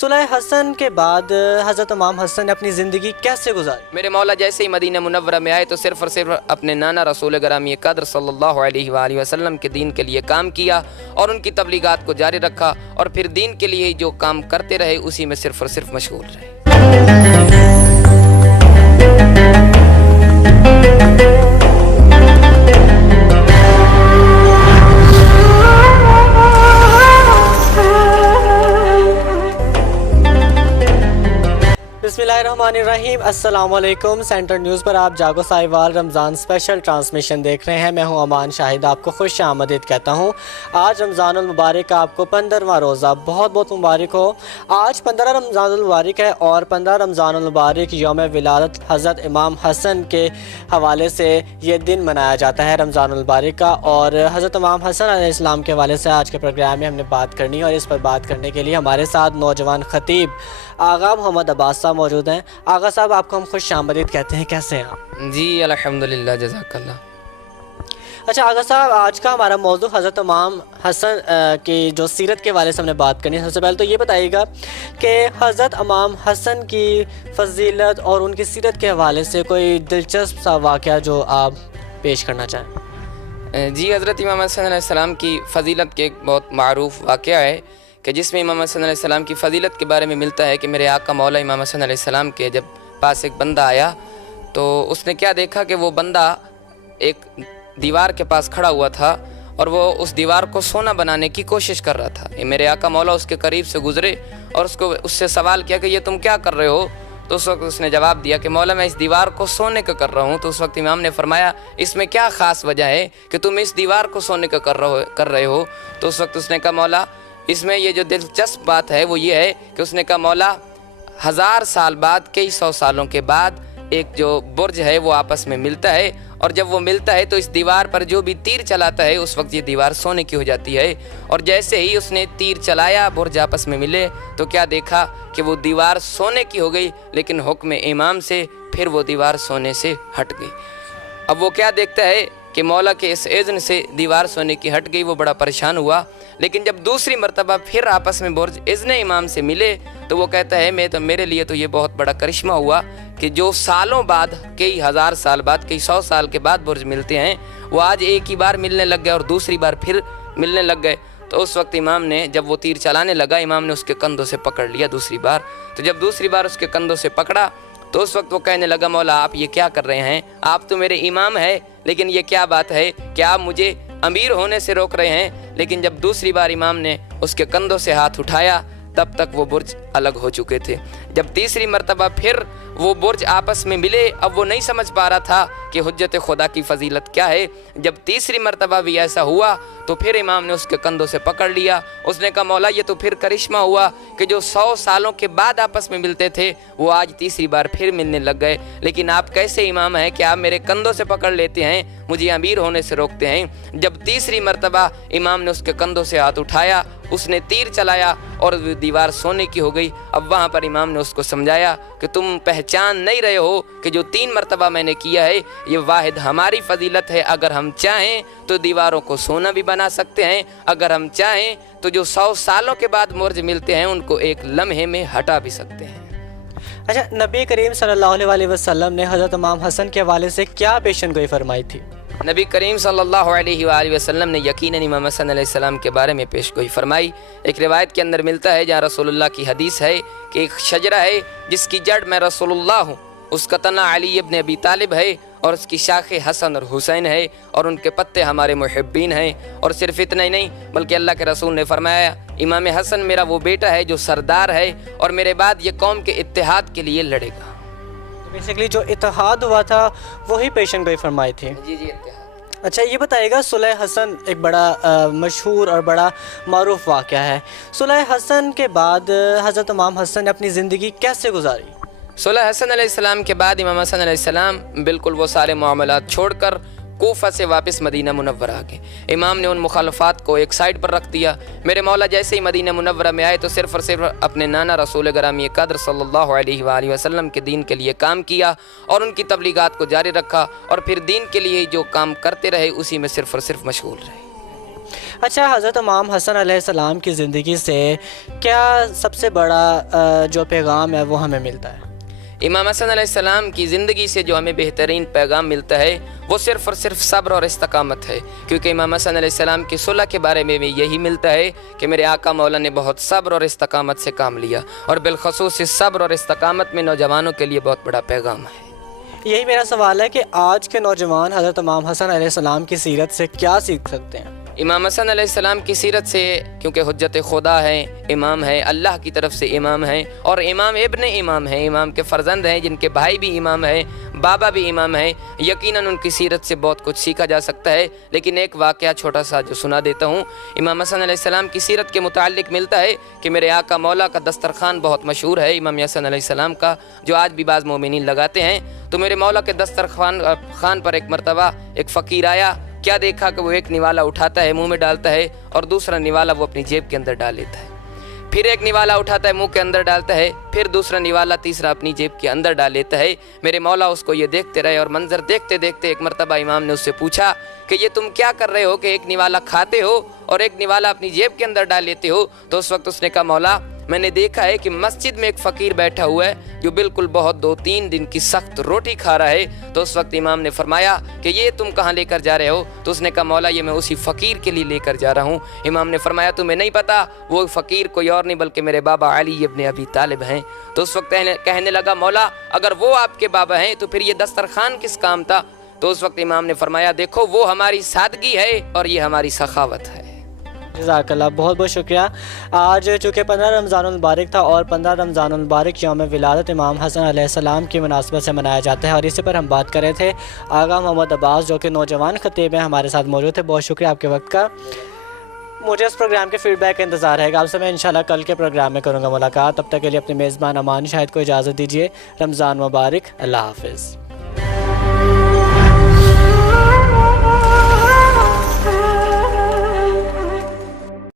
सुलह हसन के बाद हज़रत इमाम हसन ने अपनी ज़िंदगी कैसे गुजारी? मेरे मौला जैसे ही मदीना मुनव्वरा में आए तो सिर्फ़ और सिर्फ अपने नाना रसूल ग्रामी क़द्र सल्लल्लाहु अलैहि वसल्लम के दीन के लिए काम किया और उनकी तबलीगात को जारी रखा और फिर दीन के लिए जो काम करते रहे उसी में सिर्फ़ और सिर्फ मशगूल रहे। बिस्मिल्लाहिर्रहमानिर्रहीम। अस्सलाम वालेकुम। सेंटर न्यूज़ पर आप जागो साहिवाल रमज़ान स्पेशल ट्रांसमिशन देख रहे हैं। मैं हूं अमान शाहिद, आपको खुश आमदीद कहता हूं। आज रमज़ानुल मुबारक आपको 15वां रोज़ा बहुत बहुत मुबारक हो। आज 15 रमज़ानुल मुबारक है और 15 रमज़ानुल मुबारक यौम विलादत हज़रत इमाम हसन के हवाले से ये दिन मनाया जाता है रमज़ानुल मुबारक का। और हज़रत इमाम हसन अलैहिस्सलाम के हवाले से आज के प्रोग्राम में हमने बात करनी है और इस पर बात करने के लिए हमारे साथ नौजवान ख़तीब आगा मोहम्मद अब्बास साहब मौजूद हैं। आगा साहब, आपको हम खुश आमदीद कहते हैं, कैसे हैं आप? जी अल्हम्दुलिल्लाह, जज़ाकल्लाह। अच्छा आगा साहब, आज का हमारा मौजू हज़रत इमाम हसन की जो सीरत के हवाले से हमने बात करनी है। सबसे पहले तो ये बताइएगा कि हज़रत इमाम हसन की फ़जीलत और उनकी सीरत के हवाले से कोई दिलचस्प सा वाक़या जो आप पेश करना चाहें। जी, हज़रत इमाम हसन अलैहिस्सलाम की फ़जीलत के एक बहुत मारूफ़ वाक़या है कि जिसमें इमाम हसन अलैहिस्सलाम की फ़जीलत के बारे में मिलता है कि मेरे आका मौला इमाम हसन अलैहिस्सलाम के जब पास एक बंदा आया तो उसने क्या देखा कि वो बंदा एक दीवार के पास खड़ा हुआ था और वो उस दीवार को सोना बनाने की कोशिश कर रहा था। ये मेरे आका मौला उसके करीब से गुज़रे और उससे सवाल किया कि ये तुम क्या कर रहे हो? तो उस वक्त उसने जवाब दिया कि मौला मैं इस दीवार को सोने का कर रहा हूँ। तो उस वक्त इमाम ने फरमाया इसमें क्या ख़ास वजह है कि तुम इस दीवार को सोने का कर रहे हो? तो उस वक्त उसने कहा मौला इसमें ये जो दिलचस्प बात है वो ये है कि उसने कहा मौला 1000 साल बाद, कई 100 सालों के बाद एक जो बुर्ज है वो आपस में मिलता है और जब वो मिलता है तो इस दीवार पर जो भी तीर चलाता है उस वक्त ये दीवार सोने की हो जाती है। और जैसे ही उसने तीर चलाया, बुर्ज आपस में मिले, तो क्या देखा कि वो दीवार सोने की हो गई, लेकिन हुक्म इमाम से फिर वो दीवार सोने से हट गई। अब वो क्या देखता है कि मौला के इस इज़्न से दीवार सोने की हट गई। वो बड़ा परेशान हुआ, लेकिन जब दूसरी मरतबा फिर आपस में बुर्ज इज़्न इमाम से मिले तो वो कहता है मेरे लिए तो ये बहुत बड़ा करिश्मा हुआ कि जो सालों बाद, कई 1000 साल बाद, कई 100 साल के बाद बुर्ज मिलते हैं वो आज एक ही बार मिलने लग गए और दूसरी बार फिर मिलने लग गए। तो उस वक्त इमाम ने, जब वो तीर चलाने लगा, इमाम ने उसके कंधों से पकड़ लिया दूसरी बार। तो जब दूसरी बार उसके कंधों से पकड़ा तो उस वक्त वो कहने लगा मौला आप ये क्या कर रहे हैं? आप तो मेरे इमाम हैं, लेकिन ये क्या बात है कि आप मुझे अमीर होने से रोक रहे हैं? लेकिन जब दूसरी बार इमाम ने उसके कंधों से हाथ उठाया तब तक वो बुर्ज अलग हो चुके थे। जब तीसरी मरतबा फिर वो बुर्ज आपस में मिले, अब वो नहीं समझ पा रहा था कि हुज्जत खुदा की फ़जीलत क्या है। जब तीसरी मरतबा भी ऐसा हुआ तो फिर इमाम ने उसके कंधों से पकड़ लिया। उसने कहा मौला ये तो फिर करिश्मा हुआ कि जो 100 सालों के बाद आपस में मिलते थे वो आज तीसरी बार फिर मिलने लग गए। लेकिन आप कैसे इमाम हैं कि आप मेरे कंधों से पकड़ लेते हैं, मुझे अमीर होने से रोकते हैं? जब तीसरी मरतबा इमाम ने उसके कंधों से हाथ उठाया, उसने तीर चलाया और दीवार सोने की हो गई। अब वहाँ पर इमाम ने उसको समझाया कि तुम पहचान नहीं रहे हो कि जो 3 मरतबा मैंने किया है ये वाहिद हमारी फ़जीलत है। अगर हम चाहें तो दीवारों को सोना भी बना सकते हैं, अगर हम चाहें तो जो 100 सालों के बाद बुर्ज मिलते हैं उनको एक लम्हे में हटा भी सकते हैं। अच्छा, नबी करीम सल्लल्लाहु अलैहि वसल्लम ने हज़रत इमाम हसन के हवाले से क्या पेशन गोई फरमाई थी? नबी करीम सल्लल्लाहु अलैहि वसल्लम ने यकीनन इमाम हसन अलैहिस्सलाम के बारे में पेश गोई फरमाई। एक रिवायत के अंदर मिलता है जहाँ रसूलुल्लाह की हदीस है कि एक शजरा है जिसकी जड़ मैं रसूलुल्लाह हूँ, उसका तना अली इब्न अबी तालिब है और उसकी शाखें हसन और हुसैन है और उनके पत्ते हमारे मुहिब्बीन हैं। और सिर्फ इतना ही नहीं बल्कि अल्लाह के रसूल ने फरमाया इमाम हसन मेरा वो बेटा है जो सरदार है और मेरे बाद ये कौम के इत्तेहाद के लिए लड़ेगा। बेसिकली जो इत्तेहाद हुआ था वही पेशन गोई फरमाई थी। जी इत्तेहाद। अच्छा ये बताइएगा, सुलह हसन एक बड़ा मशहूर और बड़ा मारूफ वाक़या है। सुलह हसन के बाद हज़रत इमाम हसन ने अपनी ज़िंदगी कैसे गुजारी? सुलह हसन अलैहिस्सलाम के बाद इमाम हसन अलैहिस्सलाम बिल्कुल वो सारे मामलात छोड़कर कोफा से वापस मदीना मुनव्वरा आ गए। इमाम ने उन मुखालफात को एक साइड पर रख दिया। मेरे मौला जैसे ही मदीना मुनव्वरा में आए तो सिर्फ़ और सिर्फ अपने नाना रसूल ग्रामी क़द्र सल्लल्लाहु अलैहि वसल्लम के दीन के लिए काम किया और उनकी तबलीगात को जारी रखा और फिर दीन के लिए जो काम करते रहे उसी में सिर्फ़ और सिर्फ मशगूल रहे। अच्छा, हज़रत इमाम हसन अलैहिस्सलाम की ज़िंदगी से क्या सबसे बड़ा जो पैगाम है वो हमें मिलता है? इमाम हसन अलैहिस्सलाम की ज़िंदगी से जो हमें बेहतरीन पैगाम मिलता है वो सिर्फ़ और सिर्फ सब्र और इस्तकामत है, क्योंकि इमाम हसन अलैहिस्सलाम की सुलह के बारे में भी यही मिलता है कि मेरे आका मौला ने बहुत सब्र और इस्तकामत से काम लिया, और बिलखसूस इस सब्र और इस्तकामत में नौजवानों के लिए बहुत बड़ा पैगाम है। यही मेरा सवाल है कि आज के नौजवान हज़रत इमाम हसन अलैहिस्सलाम की सीरत से क्या सीख सकते हैं? इमाम हसन अलैहिस्सलाम की सीरत से, क्योंकि हुज्जत खुदा है, इमाम है, अल्लाह की तरफ से इमाम है, और इमाम इब्न इमाम है, इमाम के फ़र्जंद हैं जिनके भाई भी इमाम है, बाबा भी इमाम है। यकीनन उनकी सीरत से बहुत कुछ सीखा जा सकता है, लेकिन एक वाक़या छोटा सा जो सुना देता हूँ। इमाम हसन अलैहिस्सलाम की सीरत के मुताल्लिक़ मिलता है कि मेरे आका मौला का दस्तरखान बहुत मशहूर है इमाम हसन अलैहिस्सलाम का, जो आज भी बाज़ मोमिनीन लगाते हैं। तो मेरे मौला के दस्तरखान पर एक मरतबा एक फ़कीर आया। क्या देखा कि वो एक निवाला उठाता है, मुंह में डालता है, और दूसरा निवाला वो अपनी जेब के अंदर डाल लेता है। फिर एक निवाला उठाता है, मुंह के अंदर डालता है, फिर दूसरा निवाला तीसरा अपनी जेब के अंदर डाल लेता है। मेरे मौला उसको ये देखते रहे, और मंजर देखते देखते एक मरतबा इमाम ने उससे पूछा कि ये तुम क्या कर रहे हो कि एक निवाला खाते हो और एक निवाला अपनी जेब के अंदर डाल लेते हो? तो उस वक्त उसने कहा, मौला मैंने देखा है कि मस्जिद में एक फ़कीर बैठा हुआ है जो बिल्कुल बहुत 2-3 दिन की सख्त रोटी खा रहा है। तो उस वक्त इमाम ने फरमाया कि ये तुम कहाँ लेकर जा रहे हो? तो उसने कहा, मौला ये मैं उसी फ़कीर के लिए लेकर जा रहा हूँ। इमाम ने फरमाया, तुम्हें नहीं पता वो फ़कीर कोई और नहीं बल्कि मेरे बाबा अली इब्न अबी तालिब हैं। तो उस वक्त कहने लगा, मौला अगर वो आपके बाबा हैं तो फिर ये दस्तरखान किस काम था? तो उस वक्त इमाम ने फरमाया, देखो वो हमारी सादगी है और ये हमारी सखावत है। जज़ाकल्लाह, बहुत बहुत शुक्रिया। आज चूँकि 15 रमज़ानुल मुबारक था और 15 रमज़ानुल मुबारक यौम विलादत इमाम हसन अलैहिस्सलाम की मुनासबत से मनाया जाता है, और इसी पर हम बात कर रहे थे। आगा मोहम्मद अब्बास जो कि नौजवान खतीब हैं हमारे साथ मौजूद थे। बहुत शुक्रिया आपके वक्त का। मुझे इस प्रोग्राम के फीडबैक का इंतज़ार है। आपसे मैं इंशाल्लाह कल के प्रोग्राम में करूँगा मुलाकात। तब तक के लिए अपने मेज़बान अमान शाहिद को इजाज़त दीजिए। रमज़ान मुबारक। अल्लाह हाफ़िज़।